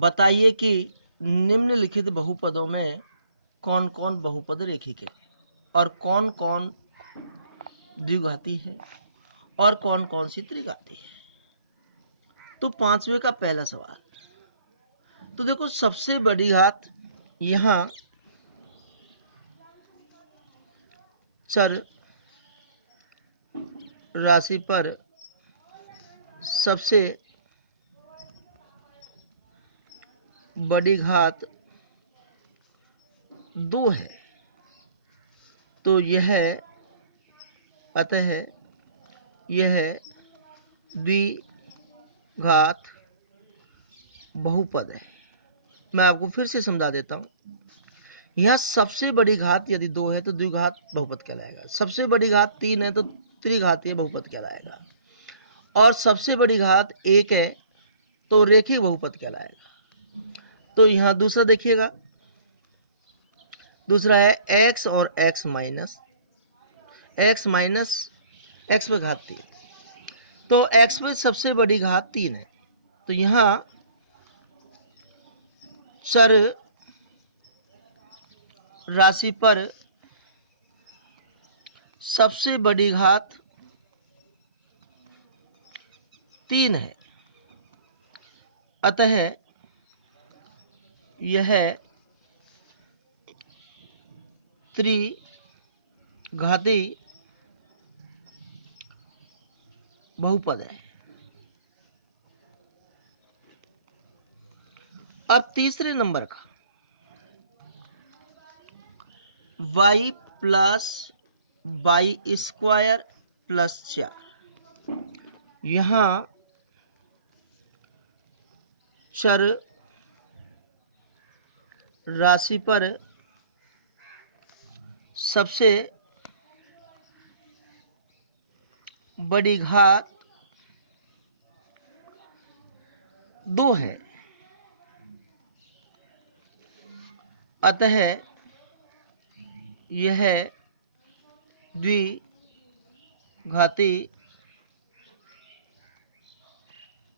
बताइए कि निम्नलिखित बहुपदों में कौन कौन बहुपद रेखिक है और कौन कौन द्विघाती है और कौन कौन सी त्रिघाती है। तो पांचवे का पहला सवाल, तो देखो सबसे बड़ी घात यहां चर राशि पर सबसे बड़ी घात 2 है, तो यह अतः यह द्विघात बहुपद है। मैं आपको फिर से समझा देता हूं। यह सबसे बड़ी घात यदि 2 है तो द्विघात बहुपद कहलाएगा, सबसे बड़ी घात 3 है तो त्रिघातीय बहुपद कहलाएगा, और सबसे बड़ी घात 1 है तो रेखिक बहुपद कहलाएगा। तो यहां दूसरा देखिएगा, दूसरा है x और x माइनस x पे घात 3, तो x पे सबसे बड़ी घात 3 है, तो यहां चर राशि पर सबसे बड़ी घात 3 है, अतः यह त्रिघाती बहुपद है। अब तीसरे नंबर का y plus Y square plus 4, यहां चर राशि पर सबसे बड़ी घात 2 है, अतः यह द्विघाती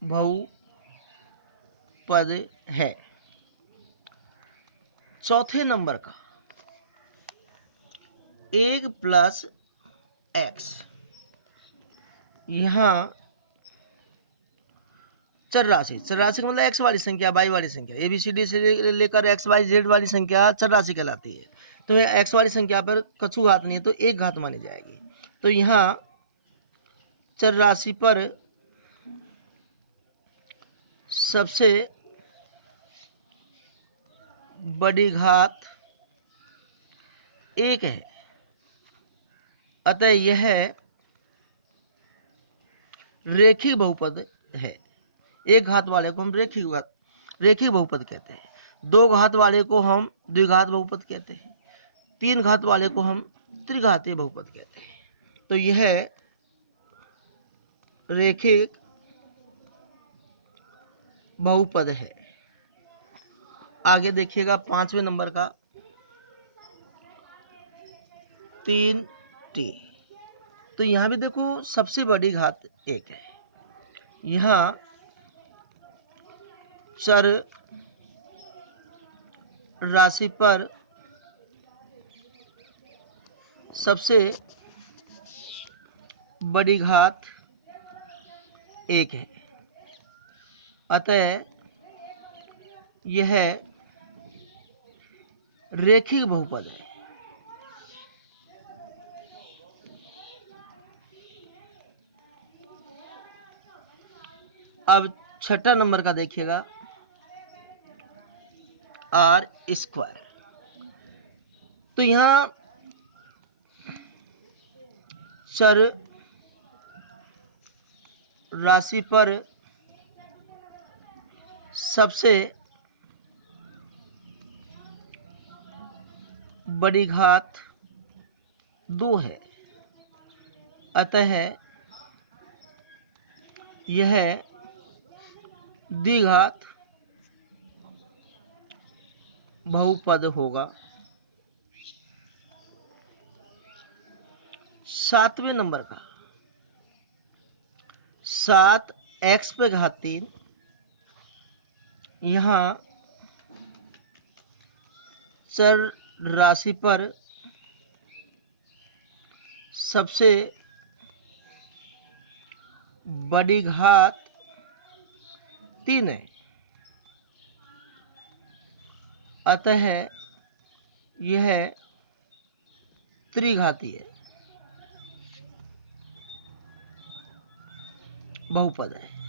बहुपद है। चौथे नंबर का 1 प्लस एक्स, यहां चर राशि का मतलब एक्स वाली संख्या, वाई वाली संख्या, एबीसीडी से लेकर एक्स वाई जेड वाली संख्या चर राशि कहलाती है। तो एक्स वाली संख्या पर कछु घात नहीं है तो एक घात मानी जाएगी। तो यहां चर राशि पर सबसे बड़ी घात 1 है, अतः यह रेखिक बहुपद है। एक घात वाले को हम रेखिक बहुपद कहते हैं, 2 घात वाले को हम द्विघात बहुपद कहते हैं, 3 घात वाले को हम त्रिघातीय बहुपद कहते हैं। तो यह रेखिक बहुपद है। आगे देखिएगा पांचवें नंबर का 3t, तो यहां भी देखो सबसे बड़ी घात 1 है, यहां चर राशि पर सबसे बड़ी घात 1 है, अतः यह रेखिक बहुपद है। अब छठा नंबर का देखिएगा आर स्क्वायर, तो यहां चर राशि पर सबसे बड़ी घात 2 है, अतः यह द्विघात बहुपद होगा। सातवें नंबर का 7 x पे घात 3 यहाँ चर राशि पर सबसे बड़ी घात 3 है, अतः यह त्रिघाती है, बहुपद है।